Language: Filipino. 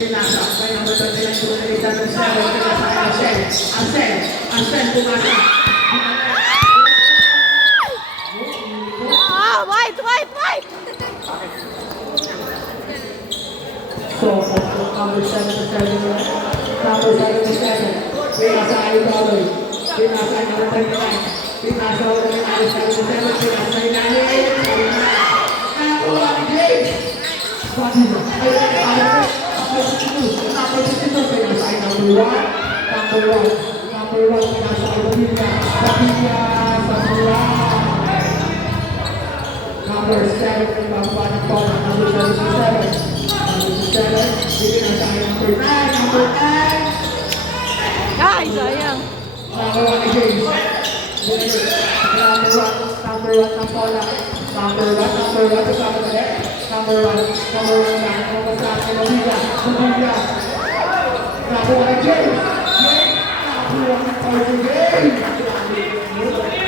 Wait! So, number 7 number 77. Pinasa ay Dolly. Pinasa ay number 39. Pinasa ay number 77. Pinasa ay James. Number 62. Pinasa ay number 1. Number 1. Pinasa ay Sabina. Number 7. Pinasa ay number 77. Number 9. Guys, sayang. Number 1 James. Number 1 Napola. Number 1 kasama na rin. Number 1 na. Number 1 Olivia. Number 1 James. Number 1 James.